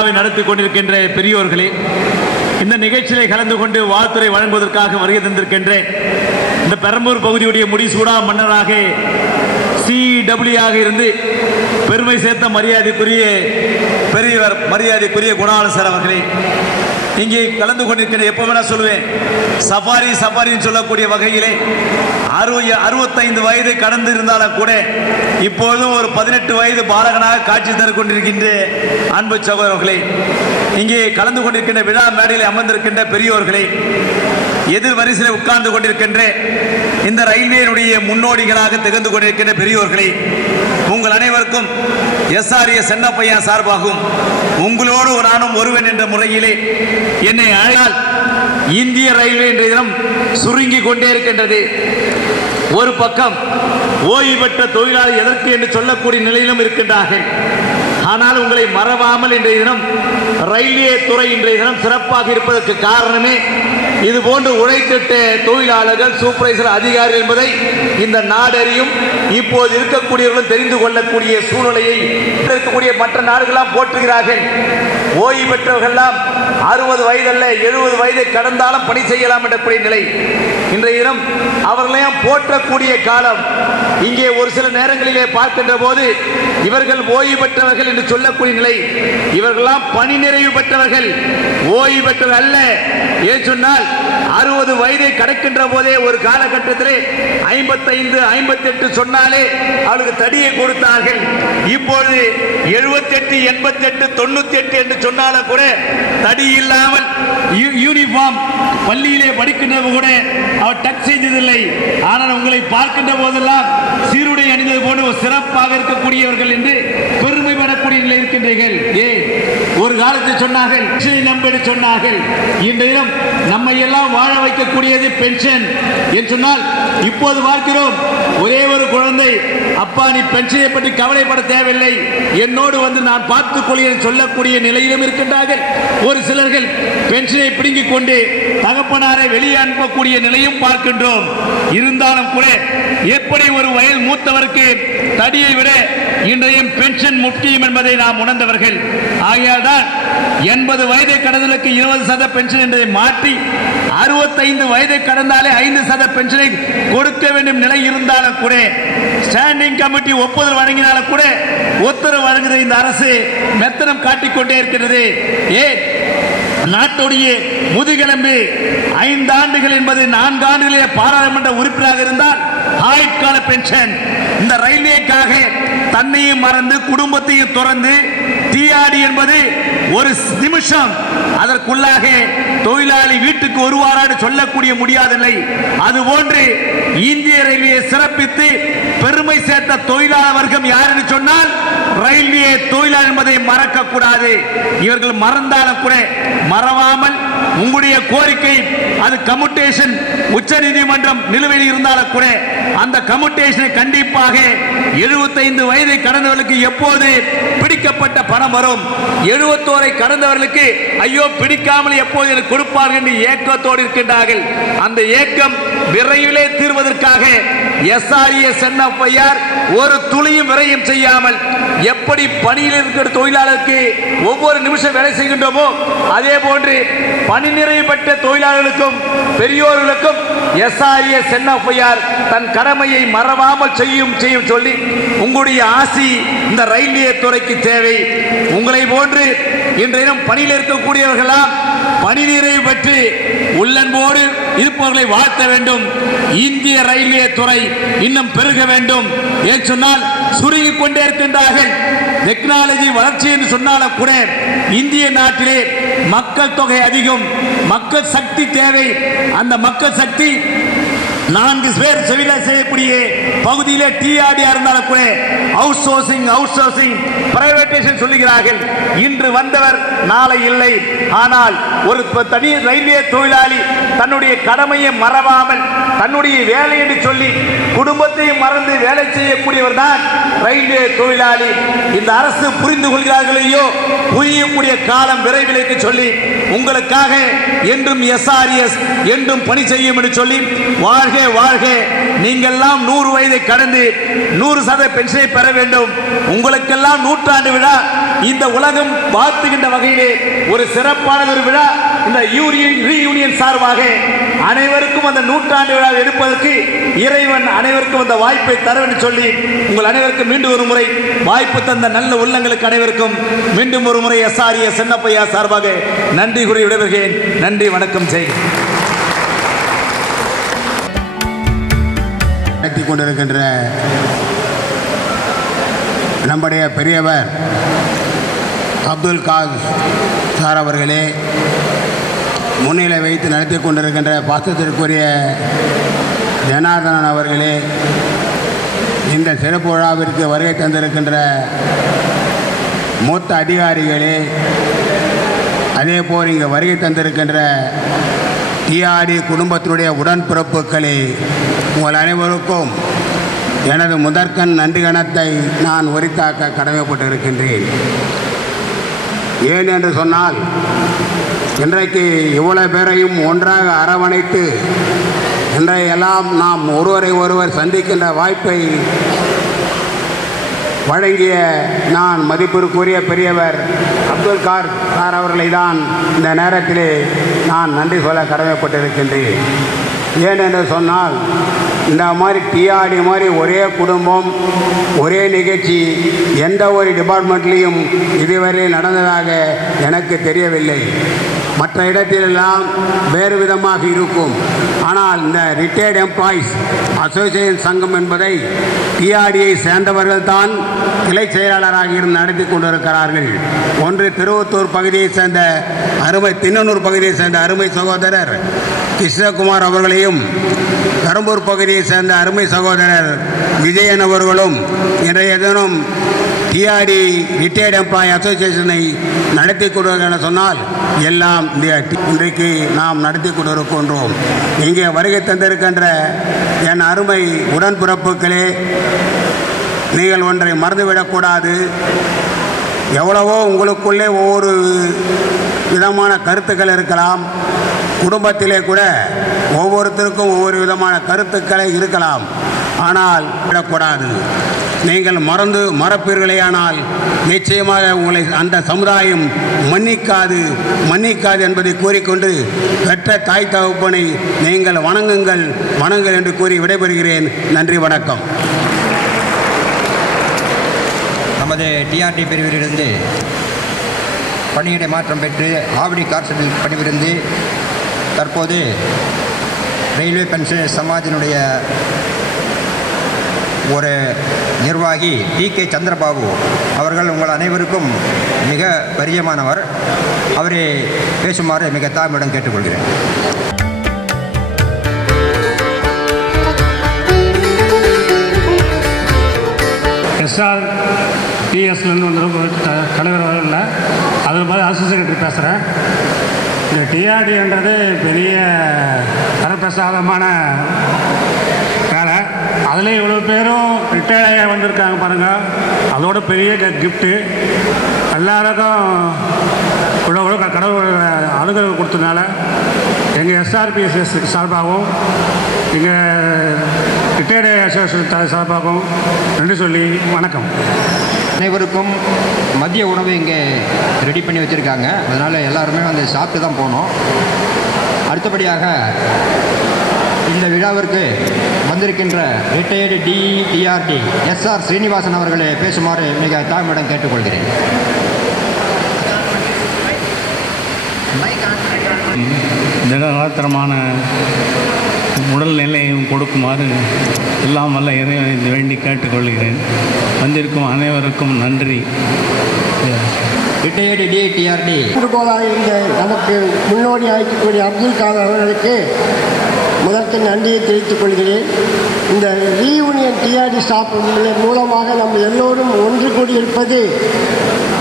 விழாவை நடத்தி கொண்டிருக்கின்ற பெரியோர்களே, இந்த நிகழ்ச்சியிலே கலந்து கொண்டு வாழ்த்துறை வழங்குவதற்காக வருகை தந்திருக்கின்றேன். இந்த பெரம்பூர் பகுதியுடைய முடிசூடா மன்னராக CW இருந்து பெருமை சேர்த்த மரியாதைக்குரிய பெரியவர் மரியாதைக்குரிய குணாளன் சார் அவர்களே, இங்கே கலந்து கொண்டிருக்கின்ற எப்பவுமே நான் சொல்லுவேன், சஃபாரின்னு சொல்லக்கூடிய வகையிலே 65 வயதை கடந்து இருந்தாலும் கூட இப்போதும் ஒரு 18 வயது பாலகனாக காட்சி தர கொண்டிருக்கின்ற அன்பு சகோதரர்களே, இங்கே கலந்து கொண்டிருக்கின்ற விழா மேடையில் அமர்ந்திருக்கின்ற பெரியோர்களே, எதிர் வரிசையில் உட்கார்ந்து கொண்டிருக்கின்ற இந்த ரயில்வேனுடைய முன்னோடிகளாக திகழ்ந்து கொண்டிருக்கின்ற பெரியோர்களே, உங்கள் அனைவருக்கும் SRA சென்னப்பையா சார்பாகவும் உங்களோடு நானும் ஒருவன் என்ற முறையிலே என்னை அழைத்தால் இந்திய ரயில்வே என்ற தினம் சுருங்கி கொண்டே இருக்கின்றது. ஒரு பக்கம் ஓய்வு பெற்ற தொழிலாளி எதற்கு என்று சொல்லக்கூடிய நிலையிலும் இருக்கின்றார்கள். ஆனால் உங்களை மறவாமல் இன்றைய தினம் ரயில்வே துறை இன்றைய தினம் சிறப்பாக இருப்பதற்கு காரணமே இது போன்று உழைத்திட்ட தொழிலாளர்கள், சூப்பர்வைசர், அதிகாரிகள் என்பதை இந்த நாடறியும். இப்போது இருக்கக்கூடியவர்களும் தெரிந்து கொள்ளக்கூடிய சூழ்நிலையை இருக்கக்கூடிய மற்ற நாடுகளாம் போற்றுகிறார்கள். ஓய்வு பெற்றவர்கள்லாம் 60 வயதல்ல 70 வயதை கடந்தாலும் பணி செய்யலாம் என்ற நிலை இன்றைய தினம் அவர்களையும் போற்றக்கூடிய காலம். இங்கே ஒரு சில நேரங்களிலே பார்க்கின்ற போது இவர்கள் ஓய்வு பெற்றவர்கள் என்று சொல்லக்கூடிய நிலை, இவர்களெல்லாம் பணி நிறைவு பெற்றவர்கள், ஓய்வு பெற்றவர்கள் அல்ல. ஏன் சொன்னால் 60 வயதை கடக்கின்ற போதே ஒரு காலகட்டத்திலே 55, 58 சொன்னாலே அவளுக்கு தடியை கொடுத்தார்கள். இப்பொழுது 78, 88, 98 என்று சொன்னாலும் கூட தடி இல்லாமல் யூனிஃபார்ம் பள்ளியிலே படிக்கின்ற கூட அவர் டச் செய்ததில்லை. ஆனால் உங்களை பார்க்கின்ற போதெல்லாம் சீருடை அணிந்தது போன்று சிறப்பாக இருக்கக்கூடியவர்கள் என்று பெருமை பெறக்கூடிய நிலை இருக்கின்றீர்கள். ஒரு காலத்தில் சொன்னார்கள் நம்பி சொன்னார்கள், இன்றைய நம்மை எல்லாம் வாழ வைக்கக்கூடியது பென்ஷன் என்று சொன்னால் இப்போது பார்க்கிறோம், ஒரே ஒரு குழந்தை, அப்பா நீ பென்ஷனை பற்றி கவலைப்பட தேவையில்லை, என்னோடு வந்து நான் பார்த்துக் கொள்கிறேன் சொல்லக்கூடிய நிலையிலும் இருக்கின்றார்கள். ஒரு சிலர்கள் பென்ஷனை பிடுங்கிக் கொண்டு தகப்பனாரை வெளியே அனுப்பக்கூடிய நிலையும் பார்க்கின்றோம். இருந்தாலும் கூட எப்படி ஒரு வயது மூத்தவருக்கு தடியை விட இன்றைய பென்ஷன் முக்கியம் என்பதை நாம் உணர்ந்தவர்கள். ஆகையால் தான் 80 வயதை கடந்தலுக்கு 20% பென்ஷன் என்பதை மாற்றி 65 வயதை கடந்தாலே 5% பென்ஷனை கொடுக்க வேண்டும் நிலை இருந்தாலும் கூட ஸ்டாண்டிங் கமிட்டி ஒப்புதல் வழங்கினாலும் கூட உத்தரவு வழங்குகிற இந்த அரசு மெத்தனம் காட்டிக்கொண்டே இருக்கிறது. நாட்டுடைய முதுகெலும்பு 5 ஆண்டுகள் என்பது 4 ஆண்டுகளே பாராளுமன்ற உறுப்பினராக இருந்தால் ஆயுட்கால பென்ஷன். இந்த ரயில்வேக்காக தன்னையும் மறந்து குடும்பத்தையும் துறந்து TRD என்பது ஒரு நிமிஷம் அதற்குள்ளாக தொழிலாளி வீட்டுக்கு ஒரு வாராடு சொல்லக்கூடிய முடியாதில்லை. அதுபோன்று இந்திய ரயில்வே சிறப்பித்து பெருமை சேர்த்த தொழிலாளர் வர்க்கம் யார் என்று சொன்னால் ரயில்வே தொழிலாளர் என்பதை மறக்க கூடாது. இவர்கள் மறந்தாலும் கூட மறவாமல் உங்களுடைய கோரிக்கை அது கம்யூட்டேஷன் உச்ச நீதிமன்றம் நிலுவையில் இருந்தாலும் கூட அந்த கம்யூட்டேஷனை கண்டிப்பாக 75 வயதை கடந்தவர்களுக்கு எப்போது பிடிக்கப்பட்ட பணம் வரும், 71 கடந்தவர்களுக்கு ஐயோ பிடிக்காமல் எப்போது எனக்கு கொடுப்பார்கள் என்று ஏக்கத்தோடு இருக்கின்றார்கள். அந்த ஏக்கம் விரைவிலே தீர்வதற்காக SRA சென்னப்பையார் ஒரு துளியும் விரையும் செய்யாமல் எப்படி பணியில் இருக்கிற தொழிலாளருக்கு ஒவ்வொரு நிமிஷம் வேலை செய்கின்றோமோ அதே போன்று பணி நிறைவு பெற்ற தொழிலாளர்களுக்கும் பெரியோர்களுக்கும் SRA சென்னப்பையார் தன் கடமையை மறவாமல் செய்யும் சொல்லி உங்களுடைய ஆசி இந்த ரயில்வே துறைக்கு தேவை. உங்களை போன்று இன்றைய பணியில் இருக்கக்கூடியவர்களாம் பணி நிறைவு பெற்று உள்ளன்போடு இருப்பவர்களை வாழ்த்த வேண்டும். இந்திய ரயில்வே துறை இன்னும் பெருக வேண்டும். ஏன் சொன்னால் சுருங்கிக் கொண்டே இருக்கின்றார்கள். டெக்னாலஜி வளர்ச்சி என்று சொன்னாலும் கூட இந்திய நாட்டிலே மக்கள் தொகை அதிகம், மக்கள் சக்தி தேவை. அந்த மக்கள் சக்தி 4 பேர் செய்யக்கூடிய பகுதியிலே TRD இருந்தாலும் கூட அவுட் சோர்சிங் பிரைவேடைசேஷன் சொல்லுகிறார்கள். இன்று வந்தவர் நாளை இல்லை. ஆனால் ஒரு தனி ரயில்வே தொழிலாளி தன்னுடைய கடமையை மறவாமல் தன்னுடைய வேலை என்று சொல்லி குடும்பத்தையும் மறந்து வேலை செய்யக்கூடியவர் தான் ரயில்வே தொழிலாளி. இந்த அரசு புரிந்து கொள்கிறார்களையோ புரியக்கூடிய காலம் விரைவில் என்று சொல்லி உங்களுக்காக என்றும் SRES என்றும் பணி செய்யும் என்று சொல்லி வாழ்க வாழ்க. நீங்கள்லாம் 100 வயதை கடந்து 100% பென்ஷனை பெற வேண்டும். உங்களுக்கெல்லாம் 100ஆண்டு விழா இந்த உலகம் வாழ்த்துகின்ற வகையிலே ஒரு சிறப்பான ஒரு விழா இந்த யூனியன் சார்பாக அனைவருக்கும் அந்த 100ஆண்டு விழா எடுப்பதற்கு இறைவன் அனைவருக்கும் அந்த வாய்ப்பை தர வேண்டும் சொல்லி உங்கள் அனைவருக்கும் மீண்டும் ஒரு முறை வாய்ப்பு தந்த நல்ல உள்ளங்களுக்கு அனைவருக்கும் மீண்டும் ஒரு முறை SRES சின்னப்பையா சார்பாக நன்றி கூறி விடைபெறுகிறேன். நன்றி, வணக்கம். செய்க. நடத்தி கொண்டிருக்கின்ற நம்முடைய பெரியவர் அப்துல் காதர் சார் அவர்களே, முன்னிலை வைத்து நடத்தி கொண்டிருக்கின்ற பாசத்திற்குரிய ஜனார்தனன் அவர்களே, இந்த சிறப்பு விழாவிற்கு வருகை தந்திருக்கின்ற மூத்த அதிகாரிகளே, அதேபோல் இங்கே வருகை தந்திருக்கின்ற TRD குடும்பத்தினுடைய உடன்பிறப்புகளே, உங்கள் அனைவருக்கும் எனது முதற்கண் நன்றி கணத்தை நான் உரித்தாக்க கடமைப்பட்டிருக்கின்றேன். ஏன் என்று சொன்னால், இன்றைக்கு இவ்வளவு பேரையும் ஒன்றாக அரவணைத்து இன்றையெல்லாம் நாம் ஒருவரை ஒருவர் சந்திக்கின்ற வாய்ப்பை வழங்கிய நான் மதிப்பிற்குரிய பெரியவர் அப்துல் காதர் சார் அவர்களை தான் இந்த நேரத்திலே நான் நன்றி சொல்ல கடமைப்பட்டிருக்கின்றேன். ஏன் என்று சொன்னால், இந்த மாதிரி TRD மாதிரி ஒரே குடும்பம் ஒரே நிகழ்ச்சி எந்த ஒரு டிபார்ட்மெண்ட்லேயும் இதுவரை நடந்ததாக எனக்கு தெரியவில்லை. மற்ற இடத்திலெல்லாம் வேறு விதமாக இருக்கும். ஆனால் இந்த ரிட்டையர்டு எம்ப்ளாயீஸ் அசோசியேஷன் சங்கம் என்பதை TRDயை சேர்ந்தவர்கள் தான் கிளை செயலாளராக இருந்து நடத்தி கொண்டிருக்கிறார்கள். ஒன்று திருவத்தூர் பகுதியை சேர்ந்த திண்ணனூர் பகுதியை சேர்ந்த அருமை சகோதரர் கிருஷ்ணகுமார் அவர்களையும், பெரம்பூர் பகுதியை சேர்ந்த அருமை சகோதரர் விஜயன் அவர்களும் இன்றைய தினம் TRD ரிட்டையர்டு எம்ப்ளாயி அசோசியேஷனை நடத்தி கொண்டிருக்க சொன்னால் எல்லாம் இன்றைக்கு நாம் நடத்தி கொண்டிருக்கின்றோம். இங்கே வருகை தந்திருக்கின்ற என் அருமை உடன்பிறப்புகளே, நீங்கள் ஒன்றை மறந்துவிடக்கூடாது. எவ்வளவோ உங்களுக்குள்ளே ஒவ்வொரு விதமான கருத்துக்கள் இருக்கலாம். குடும்பத்திலே கூட ஒவ்வொருத்தருக்கும் ஒவ்வொரு விதமான கருத்துக்களை இருக்கலாம். ஆனால் விடக்கூடாது. நீங்கள் மறப்பீர்களேயானால் நிச்சயமாக உங்களை அந்த சமுதாயம் மன்னிக்காது என்பதை கூறிக்கொண்டு, பெற்ற தாய் தகப்பனை நீங்கள் வணங்குங்கள் என்று கூறி விடைபெறுகிறேன். நன்றி, வணக்கம். நமது TRD பிரிவிலிருந்து பணியிடை மாற்றம் பெற்று ஆவடி கார்ஷெட்டில் பணிபுரிந்து தற்போது ரயில்வே பென்ஷன் சமாஜினுடைய ஒரு நிர்வாகி TK சந்திரபாபு அவர்கள் உங்கள் அனைவருக்கும் மிக பரியமானவர். அவரை பேசுமாறு மிக தாழ்மையுடன் கேட்டுக்கொள்கிறேன். SRTSலேருந்து வந்து தலைவர் வரல, அதில் பார்த்து அசிஸ்டன்ட் செக்ரட்டரி பேசுகிறேன். இந்த TRDன்றது பெரிய வரப்பிரசாதமான வேலை. அதில் இவ்வளோ பேரும் ரிட்டையர்டாக வந்திருக்காங்க பாருங்கள். அதோட பெரிய கிஃப்ட்டு எல்லாருக்கும் இவ்வளோ கடவுள் அனுகிரகம் கொடுத்ததுனால எங்கள் SRPSS சார்பாகவும் எங்கள் ரிட்டையர்டு அசோசியேஷன் சார்பாகவும் நன்றி சொல்லி வணக்கம். அனைவருக்கும் மதிய உணவு இங்கே ரெடி பண்ணி வச்சுருக்காங்க. அதனால் எல்லாருமே வந்து சாப்பிட்டு தான் போனோம். அடுத்தபடியாக இந்த விழாவிற்கு வந்திருக்கின்ற ரிட்டையர்டு TRD SR ஸ்ரீனிவாசன் அவர்களை பேசுமாறு மிக தாழ்மையுடன் கேட்டுக்கொள்கிறேன். திடகாத்திரமான உடல்நிலையும் கொடுக்குமாறு எல்லாம் வல்ல இறைவனை வேண்டி கேட்டுக்கொள்கிறேன். வந்திருக்கும் அனைவருக்கும் நன்றி. ரிட்டையர்டு TRD இந்த நமக்கு முன்னோடி அழைக்கக்கூடிய அப்துல் காதர் அவர்களுக்கு முதற்கு நன்றியை தெரிவித்துக் கொள்கிறேன். இந்த ரீயூனியன் டிஆர்டி ஸ்டாஃப் மூலமாக நம்ம எல்லோரும் ஒன்று கூடியிருப்பது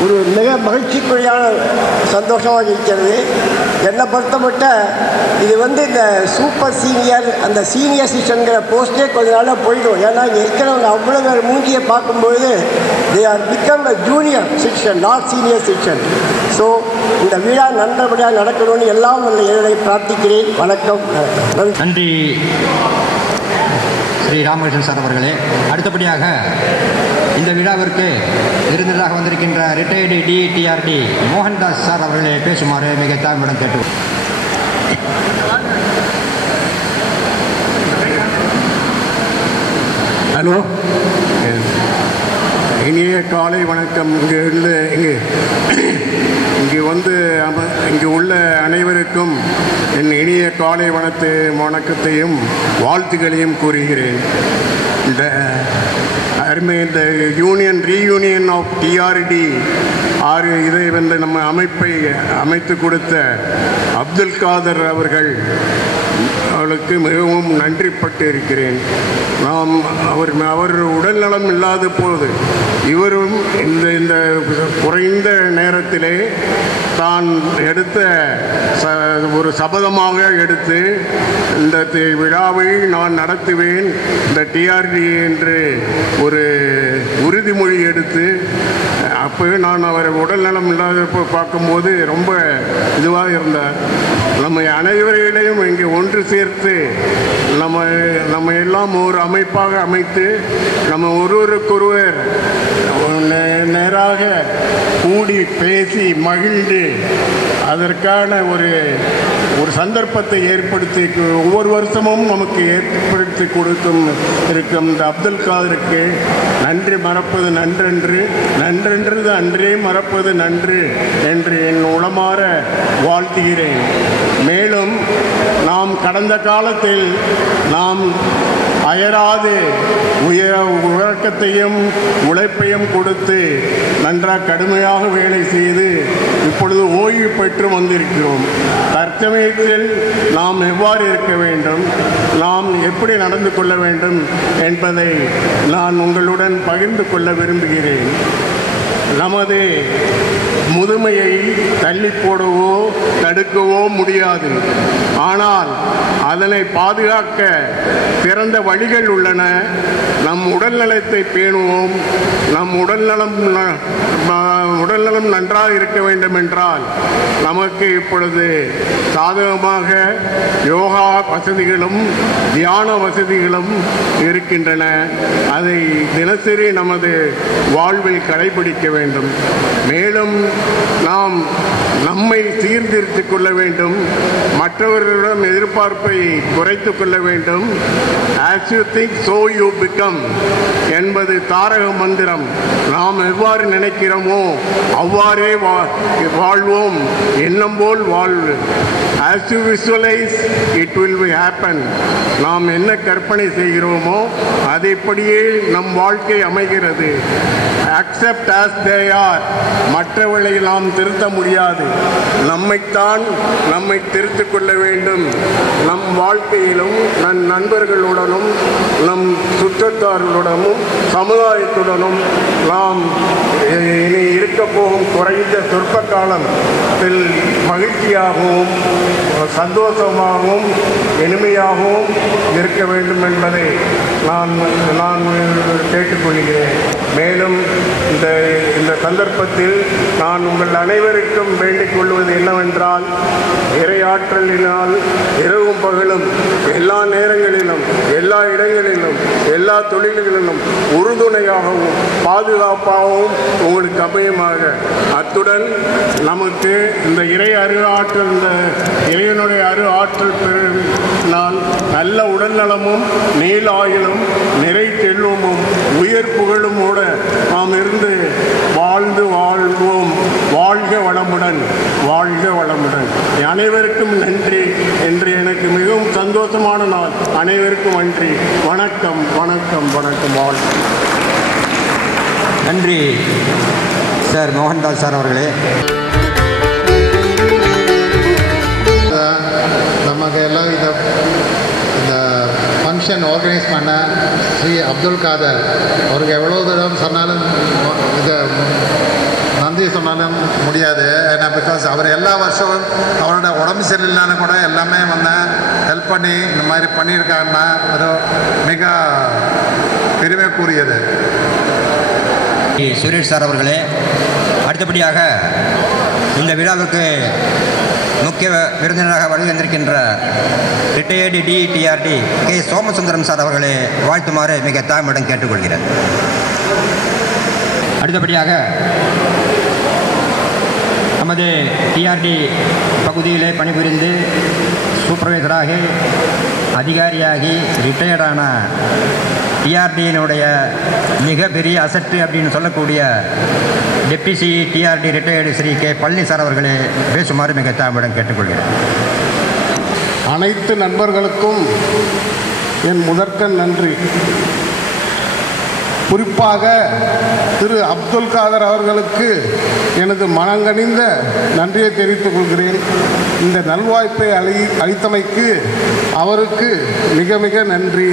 ஒரு மிக மகிழ்ச்சிக்குரியான சந்தோஷமாக இருக்கிறது. என்னை பொறுத்தமட்ட இது இந்த சூப்பர் சீனியர் அந்த சீனியர் சிட்டிசன்கிற போஸ்ட்டே கொஞ்ச நாளாக போயிடும். ஏன்னா இங்கே இருக்கிறவங்க அவ்வளோ பேர் மூஞ்சியை பார்க்கும்போது they are become a junior citizen, not senior citizen. So இந்த விழா நல்லபடியாக நடக்கணும்னு எல்லாம் உள்ள இறைவனை பிரார்த்திக்கிறேன். வணக்கம். நன்றி ஸ்ரீ ராமகிருஷ்ணன் சார் அவர்களே. அடுத்தபடியாக இந்த விழாவிற்கு விருந்தினராக வந்திருக்கின்ற ரிட்டையர்டு டிஆர்டி மோகன்தாஸ் சார் அவர்களை பேசுமாறு மிக தாழ்மையுடன் கேட்டு. ஹலோ, இனிய காலை வணக்கம். இங்கு உள்ள அனைவருக்கும் என் இனிய காலை வணக்கத்தையும் வாழ்த்துக்களையும் கூறுகிறேன். இந்த ரீயூனியன் ஆஃப் டிஆர்டி இதை நம்ம அமைப்பை அமைத்து கொடுத்த அப்துல் காதர் அவர்களுக்கு மிகவும் நன்றிப்பட்டு இருக்கிறேன். அவர் உடல்நலம் இல்லாத போது இவரும் இந்த குறைந்த நேரத்திலே தான் எடுத்த ஒரு சபதமாக எடுத்து இந்த விழாவை நான் நடத்துவேன், இந்த டிஆர்டி என்று ஒரு உறுதிமொழி எடுத்து அப்போ நான் அவர் உடல்நலம் இல்லாத பார்க்கும்போது ரொம்ப இதுவாக இருந்தார். நம்ம அனைவரையிலையும் இங்கே ஒன்று சேர்த்து நம்ம எல்லாம் ஒரு அமைப்பாக அமைத்து நம்ம ஒருவருக்கொருவர் நேராக கூடி பேசி மகிழ்ந்து அதற்கான ஒரு சந்தர்ப்பத்தை ஏற்படுத்தி ஒவ்வொரு வருஷமும் நமக்கு ஏற்படுத்தி இருக்கும் இந்த அப்துல் காதருக்கு நன்றி மறப்பது நன்றென்று அன்றே மறப்பது நன்று என்று என் உளமாற வாழ்த்துகிறேன். மேலும் நாம் கடந்த காலத்தில் நாம் அயராது உறக்கத்தையும் உழைப்பையும் கொடுத்து நன்றாக கடுமையாக வேலை செய்து இப்பொழுது ஓய்வு பெற்று வந்திருக்கிறோம். தற்சமயத்தில் நாம் எவ்வாறு இருக்க வேண்டும், நாம் எப்படி நடந்து கொள்ள வேண்டும் என்பதை நான் உங்களுடன் பகிர்ந்து கொள்ள விரும்புகிறேன். நமது முதுமையை தள்ளி போடவோ தடுக்கவோ முடியாது. ஆனால் அதனை பாதுகாக்க சிறந்த வழிகள் உள்ளன. நம் உடல்நலத்தை பேணுவோம். நம் உடல்நலம் நன்றாக இருக்க வேண்டும் என்றால் நமக்கு இப்பொழுது சாதகமாக யோகா வசதிகளும் தியான வசதிகளும் இருக்கின்றன. அதை தினசரி நமது வாழ்வில் கடைபிடிக்க வேண்டும். மேலும் நாம் நம்மை சீர்திருத்திக் கொள்ள வேண்டும். மற்றவர்களிடம் எதிர்பார்ப்பை குறைத்து கொள்ள வேண்டும். As you think, so you become என்பது தாரக மந்திரம். நாம் எவ்வாறு நினைக்கிறோமோ அவ்வாறே வாழ்வோம். எண்ணம் போல் வாழ்வு. As you visualize, it will be happen. நாம் என்ன கற்பனை செய்கிறோமோ அதைப்படியே நம் வாழ்க்கை அமைகிறது. Accept as they are. மற்றவர்களை நாம் திருத்த முடியாது. நம்மை திருத்திக் கொள்ள வேண்டும். நம் வாழ்க்கையிலும் நம் நண்பர்களுடனும் நம் சுற்றத்தார்களுடனும் சமுதாயத்துடனும் நாம் இனி இருக்க போகும் குறைந்த சொற்ப காலத்தில் மகிழ்ச்சியாகவும் சந்தோஷமாகவும் இனிமையாகவும் இருக்க வேண்டும் என்பதை நான் கேட்டுக்கொள்கிறேன். மேலும் இந்த சந்தர்ப்பத்தில் நான் உங்கள் அனைவருக்கும் வேண்டிக் கொள்வது என்னவென்றால், இறையாற்றலினால் இரவும் பகலும் எல்லா நேரங்களிலும் எல்லா இடங்களிலும் எல்லா தொழில்களிலும் உறுதுணையாகவும் பாதுகாப்பாகவும் உங்களுக்கு அமையுமாக. அத்துடன் நமக்கு இந்த இறைவனுடைய ஆற்றல் பெருனால் நல்ல உடல்நலமும் நீலாயுளும் நிறை செல்வமும் உயர் புகழும் கூட நாம் இருந்து வாழ்வோம். வாழ்க வளமுடன், வாழ்க வளமுடன். அனைவருக்கும் நன்றி. என்று எனக்கு மிகவும் சந்தோஷமான நாள். அனைவருக்கும் நன்றி. வணக்கம் வணக்கம் வணக்கம். வாழ்க. நன்றி சார் மோகன்தாஸ் சார் அவர்களே. ನಮಗೆಲ್ಲ ಇದು ಫಂಕ್ಷನ್ ஃபங்க்ஷன் ஆர்கனைஸ் பண்ண ஸ்ரீ அப்துல் காதர் அவருக்கு எவ்வளோ தூரம் சொன்னாலும் இது நன்றி சொன்னாலும் முடியாது. ஏன்னா பிகாஸ் அவர் எல்லா வருஷமும் அவரோட உடம்பு சரியில்லைன்னு கூட எல்லாமே வந்து ஹெல்ப் பண்ணி இந்த மாதிரி பண்ணியிருக்காங்கன்னா அது மிக பெருமைக்குரியது. சுரேஷ் சார் அவர்களே, அடுத்தபடியாக இந்த விழாவுக்கு முக்கிய விருந்தினராக வருகின்றிருக்கின்ற ரிட்டையர்டு டிஇடிஆர்டி கே சோமசுந்தரம் சார் அவர்களே வாழ்த்துமாறு மிக தாழ்மையுடன் கேட்டுக்கொள்கிறேன். அடுத்தபடியாக நமது டிஆர்டி பகுதியிலே பணிபுரிந்து சூப்பர்வைசராகி அதிகாரியாகி ரிட்டையர்டான டிஆர்டியினுடைய மிகப்பெரிய அசட்டு அப்படின்னு சொல்லக்கூடிய deputy DRT retired Shri K Palani sir அவர்களே பேசுமாறு மிக தாழ்மையுடன் கேட்டுக்கொள்கிறேன். அனைத்து நண்பர்களுக்கும் என் முதற்கண் நன்றி. குறிப்பாக திரு அப்துல் காதர் அவர்களுக்கு எனது மனங்கனிந்த நன்றியை தெரிவித்துக் கொள்கிறேன். இந்த நல்வாய்ப்பை அளித்தமைக்கு அவருக்கு மிக மிக நன்றி.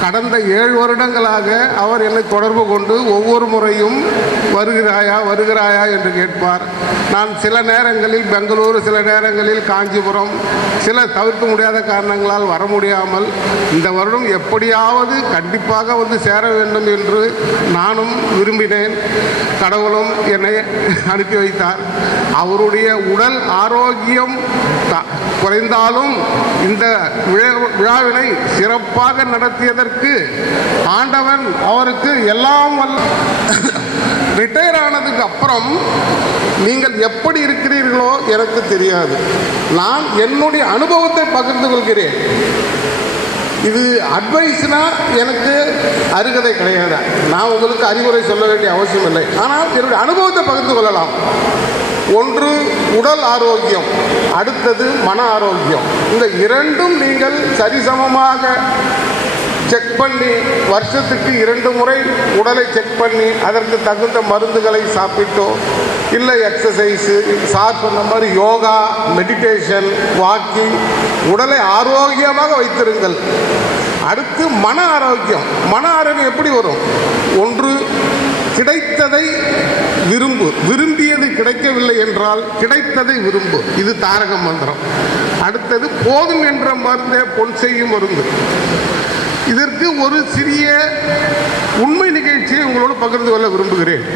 கடந்த 7 வருடங்களாக அவர் என்னை தொடர்பு கொண்டு ஒவ்வொரு முறையும் வருகிறாயா என்று கேட்பார். நான் சில நேரங்களில் பெங்களூரு, சில நேரங்களில் காஞ்சிபுரம், சில தவிர்க்க முடியாத காரணங்களால் வர முடியாமல் இந்த வருடம் எப்படியாவது கண்டிப்பாக வந்து சேர வேண்டும் என்று நானும் விரும்பினேன். கடவுளும் என்னை அனுப்பி வைத்தார். அவருடைய உடல் ஆரோக்கியம் குறைந்தாலும் இந்த விழாவினை சிறப்பாக நடத்தியதற்கு ஆண்டவன் அவருக்கு எல்லாம் ரிட்டையர் ஆனதுக்கு அப்புறம் நீங்கள் எப்படி இருக்கிறீர்களோ எனக்கு தெரியாது. நான் என்னுடைய அனுபவத்தை பகிர்ந்து கொள்கிறேன். இது அட்வைஸ்னா எனக்கு அருகதை கிடையாது. நான் உங்களுக்கு அறிவுரை சொல்ல வேண்டிய அவசியம் இல்லை. ஆனால் என்னுடைய அனுபவத்தை பகிர்ந்து கொள்ளலாம். ஒன்று உடல் ஆரோக்கியம், அடுத்தது மன ஆரோக்கியம். இந்த இரண்டும் நீங்கள் சரிசமமாக செக் பண்ணி வருஷத்துக்கு 2 முறை உடலை செக் பண்ணி அதற்கு தகுந்த மருந்துகளை சாப்பிட்டோ இல்லை எக்ஸசைஸு சார் சொன்ன மாதிரி யோகா, மெடிடேஷன், வாக்கிங், உடலை ஆரோக்கியமாக வைத்திருங்கள். அடுத்து மன ஆரோக்கியம். மன ஆரோக்கியம் எப்படி வரும்? ஒன்று கிடைத்ததை விரும்பியது கிடைக்கவில்லை என்றால் கிடைத்ததை விரும்பு. இது தாரக மந்திரம். அடுத்தது போதும் என்ற மருந்தே பொன் செய்யும் மருந்து. இதற்கு ஒரு சிறிய உண்மை நிகழ்ச்சியை உங்களோடு பகிர்ந்து கொள்ள விரும்புகிறேன்.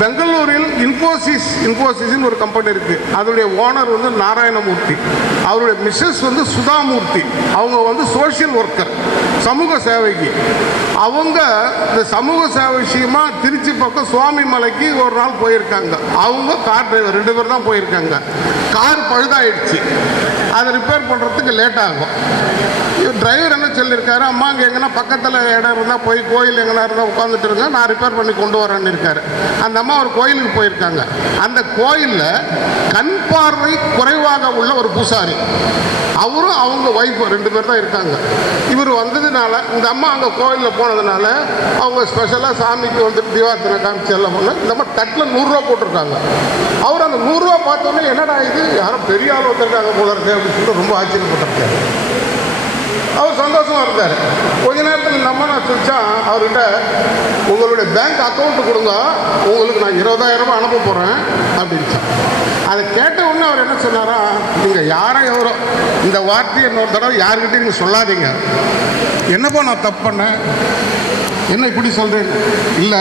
பெங்களூரில் இன்ஃபோசிஸ்ன்னு ஒரு கம்பெனி இருக்குது. அதனுடைய ஓனர் வந்து நாராயணமூர்த்தி, அவருடைய மிஸ்ஸஸ் வந்து சுதாமூர்த்தி. அவங்க வந்து சோஷியல் ஒர்க்கர், சமூக சேவைக்கு. அவங்க இந்த சமூக சேவை விஷயமா திருச்சி பக்கம் சுவாமி மலைக்கு ஒரு நாள் போயிருக்காங்க. அவங்க கார் டிரைவர் 2 பேர் தான் போயிருக்காங்க. கார் பழுதாயிடுச்சு. அதை ரிப்பேர் பண்ணுறதுக்கு லேட் ஆகும். டிரைவர் என்ன சொல்லியிருக்காரு, அம்மா அங்கே எங்கன்னா பக்கத்தில் இடம் இருந்தால் போய் கோயில் எங்கன்னா இருந்தால் உட்காந்துட்டு இருங்க, நான் ரிப்பேர் பண்ணி கொண்டு வரேன்னு இருக்காரு. அந்த அம்மா ஒரு கோயிலுக்கு போயிருக்காங்க. அந்த கோயிலில் கண் பார்வை குறைவாக உள்ள ஒரு பூசாரி, அவரும் அவங்க ஒய்ஃப் 2 பேர் தான் இருக்காங்க. இவர் வந்ததுனால இந்த அம்மா அங்கே கோயிலில் போனதுனால அவங்க ஸ்பெஷலாக சாமிக்கு வந்துட்டு தீபார்த்தனை காமிச்சு எல்லாம் பண்ண இந்த மாதிரி தட்டில் 100 ரூபா போட்டிருக்காங்க. அவர் அந்த 100 ரூபா பார்த்தோன்னே என்னடா இது யாரும் பெரிய ஆள் வந்திருக்காங்க போல இருக்கு அப்படின்னு சொல்லிட்டு ரொம்ப ஆச்சரியப்பட்டிருக்காரு. அவர் சந்தோஷமாக இருந்தார். கொஞ்ச நேரத்தில் நம்ம நான் சொல்லிச்சா அவர்கிட்ட உங்களுடைய பேங்க் அக்கௌண்ட்டு கொடுங்க, உங்களுக்கு நான் 20,000 ரூபாய் அனுப்ப போகிறேன் அப்படின்ச்சா. அதை கேட்ட உடனே அவர் என்ன சொன்னாரா, நீங்கள் யாரோ எவரோ இந்த வார்த்தையை இன்னொரு தடவை யாருக்கிட்டையும் நீங்கள் சொல்லாதீங்க. என்னப்போ நான் தப்பு பண்ணேன், என்ன இப்படி சொல்கிறேன்? இல்லை,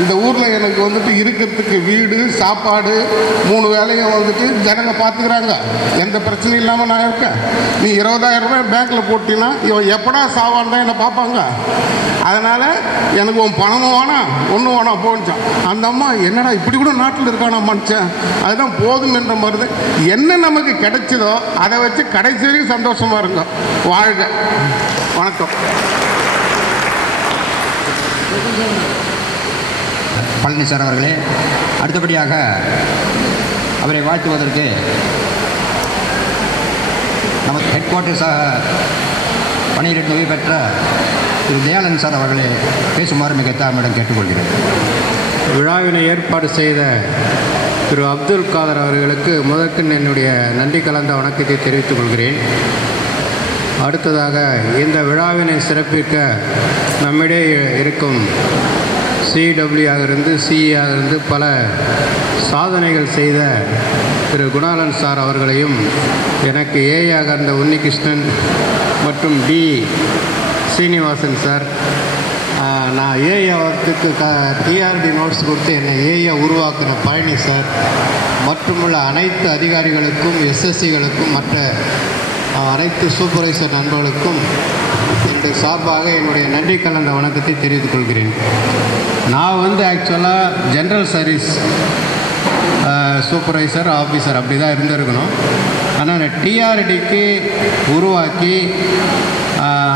இந்த ஊரில் எனக்கு வந்துட்டு இருக்கிறதுக்கு வீடு, சாப்பாடு, 3 வேலையும் வந்துட்டு ஜனங்க பார்த்துக்கிறாங்க. எந்த பிரச்சனையும் இல்லாமல் நான் இருக்கேன். நீ 20,000 ரூபாய் பேங்க்கில் போட்டினா இவன் எப்படா சாவான் தான் என்னை பார்ப்பாங்க. அதனால் எனக்கு உன் பணமும் வேணாம், ஒன்றும் வேணாம் போன்ச்சான். அந்த அம்மா என்னடா இப்படி கூட நாட்டில் இருக்கானா மனுஷன், அதுதான் போதும் என்ற மருந்து. என்ன நமக்கு கிடைச்சதோ அதை வச்சு கடைசி வரைக்கும் சந்தோஷமாக இருங்க. வாழ்க. வணக்கம். பழனி சார் அவர்களே, அடுத்தபடியாக அவரை வாழ்த்துவதற்கு நமது ஹெட் குவார்ட்டர்ஸாக பணியிலிருந்து ஓய்வு பெற்ற திரு தயானந்த் சார் அவர்களே பேசுமாறு மிக தாழ்மையிடம் கேட்டுக்கொள்கிறேன். விழாவினை ஏற்பாடு செய்த திரு அப்துல் காதர் அவர்களுக்கு முதற்கண் என்னுடைய நன்றி கலந்த வணக்கத்தை தெரிவித்துக் கொள்கிறேன். அடுத்ததாக இந்த விழாவினை சிறப்பிக்க நம்மிடையே இருக்கும் சிடபிள்யூஆக இருந்து சிஇஆக இருந்து பல சாதனைகள் செய்த திரு குணாலன் சார் அவர்களையும், எனக்கு ஏயாக இருந்த உன்னிகிருஷ்ணன் மற்றும் டி சீனிவாசன் சார், நான் ஏஆவத்துக்கு டிஆர்டி நோட்ஸ் கொடுத்து என்னை ஏஐ உருவாக்குன பழனி சார் மற்றுமுள்ள அனைத்து அதிகாரிகளுக்கும், எஸ்எஸ்சிகளுக்கும், மற்ற அனைத்து சூப்பர்வைசர் நண்பர்களுக்கும் என்னுடைய சார்பாக என்னுடைய நன்றி கலந்த வணக்கத்தை தெரிவித்துக் கொள்கிறேன். நான் ஆக்சுவலாக ஜென்ரல் சர்வீஸ் சூப்பர்வைசர் ஆஃபீஸர் அப்படி தான் இருந்திருக்கணும். ஆனால் டிஆர்டிக்கு உருவாக்கி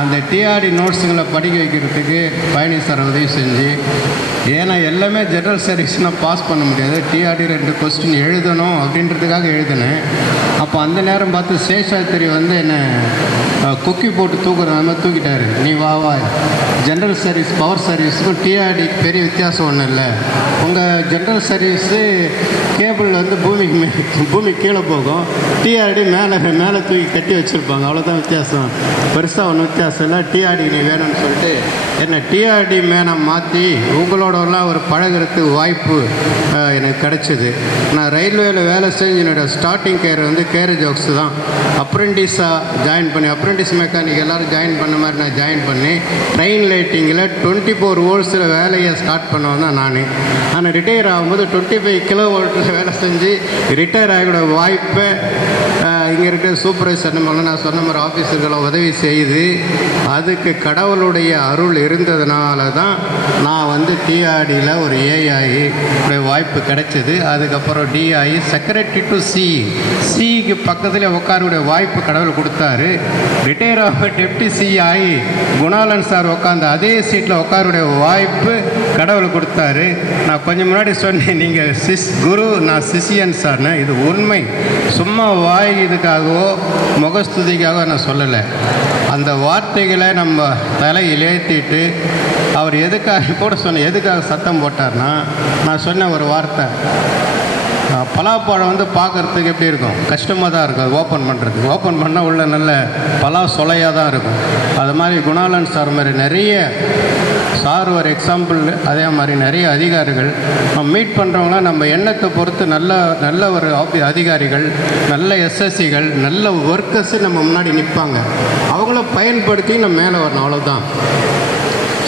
அந்த டிஆர்டி நோட்ஸுங்களை படிக்க வைக்கிறதுக்கு பழனி சார் உதவி செஞ்சு, ஏன்னா எல்லாமே ஜென்ரல் சர்வீஸ்னால் பாஸ் பண்ண முடியாது, டிஆர்டி 2 கொஸ்டின் எழுதணும் அப்படின்றதுக்காக எழுதினேன். அப்போ அந்த நேரம் பார்த்து சேஷாத்திரி என்னை குக்கி போட்டு தூக்குற மாதிரி தூக்கிட்டாரு. நீ வா ஜென்ரல் சர்வீஸ் பவர் சர்வீஸுக்கும் டிஆர்டிக்கு பெரிய வித்தியாசம் ஒன்றும் இல்லை. உங்கள் ஜென்ரல் சர்வீஸு கேபிள் பூமி கீழே போகும், டிஆர்டி மேலே தூக்கி கட்டி வச்சுருப்பாங்க, அவ்வளோதான் வித்தியாசம், பெருசாக ஒன்றும் வித்தியாசம் இல்லை. டிஆர்டி நீ வேணும்னு சொல்லிட்டு என்னை டிஆர்டி மேனை மாற்றி உங்களோடலாம் ஒரு பழகிறதுக்கு வாய்ப்பு எனக்கு கிடச்சிது. நான் ரயில்வேயில் வேலை செஞ்சு என்னோடய ஸ்டார்டிங் கேரேஜ் ஒர்க்ஸ் தான். அப்ரெண்டிஸாக ஜாயின் பண்ணி, அப்ரெண்டிஸ் மெக்கானிக் எல்லோரும் ஜாயின் பண்ண மாதிரி நான் ஜாயின் பண்ணி ட்ரெயின் லைட்டிங்கில் 24 வோல்ட்ஸில் வேலையை ஸ்டார்ட் பண்ணவன் தான் நான். ஆனால் ரிட்டையர் ஆகும்போது 25 கிலோவோல்ட்டில் வேலை செஞ்சு ரிட்டையர் ஆகிற வாய்ப்பை இங்கே இருக்கிற சூப்பர்வைசர் நான் சொன்ன மாதிரி ஆஃபீஸர்களை உதவி செய்து, அதுக்கு கடவுளுடைய அருள் இருந்ததுனால தான் நான் டிஆர்டியில் ஒரு ஏஆகி வாய்ப்பு கிடைச்சிது. அதுக்கப்புறம் டிஆகி செக்ரட்டரி டு சிக்கு பக்கத்தில் உட்காருடைய வாய்ப்பு கடவுள் கொடுத்தாரு. ரிட்டையர் ஆக டெப்டி சி ஆகி குணாலன் சார் உட்காந்து அதே சீட்டில் உட்காருடைய வாய்ப்பு கடவுள் கொடுத்தாரு. நான் கொஞ்சம் முன்னாடி சொன்னேன், நீங்கள் குரு, நான் சிஷியன் சார்னு. இது உண்மை, சும்மா வாய் இதுக்காகவோ முகஸ்துதிக்காகவோ நான் சொல்லலை. அந்த வார்த்தைகளை நம்ம தலையில் ஏற்றிட்டு அவர் எதுக்காக கூட எதுக்காக சத்தம் போட்டார்னா, நான் சொன்ன ஒரு வார்த்தை, பலாப்பழம் பார்க்குறதுக்கு எப்படி இருக்கும், கஷ்டமாக தான் இருக்கும் அது ஓப்பன் பண்ணுறதுக்கு. ஓப்பன் பண்ணால் உள்ள நல்ல பலா சொலையாக தான் இருக்கும். அது மாதிரி குணாலன் சார் மாதிரி நிறைய சார் ஒரு எக்ஸாம்பிள். அதே மாதிரி நிறைய அதிகாரிகள் நம்ம மீட் பண்ணுறவங்களாம் நம்ம எண்ணத்தை பொறுத்து நல்ல ஒரு அதிகாரிகள், நல்ல எஸ்எஸ்சிகள், நல்ல ஒர்க்கர்ஸு நம்ம முன்னாடி நிற்பாங்க. அவங்கள பயன்படுத்தி நம்ம மேலே வரணும், அவ்வளோதான்.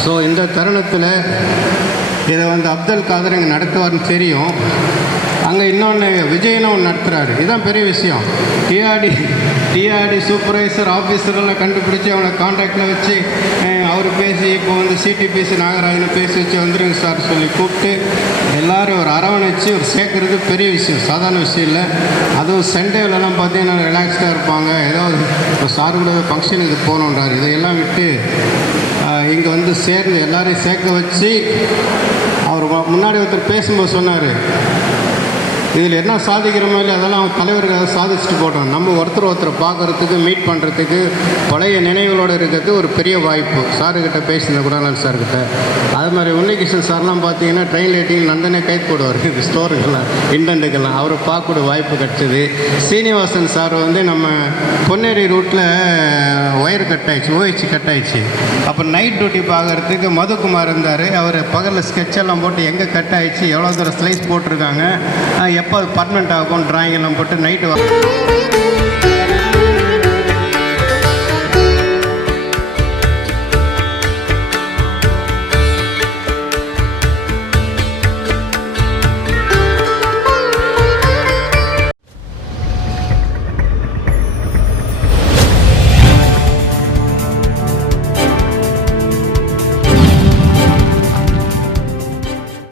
ஸோ இந்த தருணத்தில் இதை அப்துல் காதர் இங்கே நடத்துவார்னு தெரியும். அங்கே இன்னொன்று விஜயனும் ஒன்று நடத்துகிறாரு. இதுதான் பெரிய விஷயம். டிஆர்டி சூப்பர்வைசர் ஆஃபீஸரெல்லாம் கண்டுபிடிச்சி அவங்கள கான்டாக்டில் வச்சு அவர் பேசி, இப்போ சிடிபிசி நாகராஜனை பேசி வச்சு வந்துருங்க சார் சொல்லி கூப்பிட்டு எல்லோரும் ஒரு அரவணைச்சு ஒரு சேர்க்குறது பெரிய விஷயம், சாதாரண விஷயம் இல்லை. அதுவும் சண்டேவிலலாம் பார்த்தீங்கன்னா ரிலாக்ஸ்டாக இருப்பாங்க. ஏதாவது இப்போ சார் கூட ஃபங்க்ஷனுக்கு போகணுன்றார். இதையெல்லாம் விட்டு இங்கே சேர்ந்து எல்லோரையும் சேர்க்க வச்சு, அவர் முன்னாடி ஒருத்தர் பேசும்போது சொன்னார், இதில் என்ன சாதிக்கிறோமோ இல்லை அதெல்லாம் தலைவர்கள் சாதிச்சுட்டு போட்டோம். நம்ம ஒருத்தரை பார்க்குறதுக்கு, மீட் பண்ணுறதுக்கு, பழைய நினைவுகளோடு இருக்கிறது ஒரு பெரிய வாய்ப்பு. சாருக்கிட்ட பேசினேன், குணாலன் சார்கிட்ட. அது மாதிரி உன்னிகிருஷ்ணன் சார்லாம் பார்த்தீங்கன்னா ட்ரெயின் லைட்டிங் நந்தனே கைது போடுவார், ஸ்டோருக்கெல்லாம் இண்டென்ட்டுக்கெல்லாம் அவரை பார்க்கக்கூடிய வாய்ப்பு கிடச்சிது. சீனிவாசன் சார் நம்ம பொன்னேரி ரூட்டில் ஒயர் கட் ஆயிடுச்சு, ஓஹெச் கட் ஆயிடுச்சு. அப்போ நைட் டியூட்டி பார்க்குறதுக்கு மதுக்குமார் இருந்தார். அவர் பகலில் ஸ்கெட்செல்லாம் போட்டு எங்கே கட் ஆயிடுச்சு, எவ்வளோ தூரம் ஸ்லைஸ் போட்டிருக்காங்க, எப்போ அது பர்மனெண்ட் ஆகும், ட்ராயிங் எல்லாம் போட்டு நைட்டு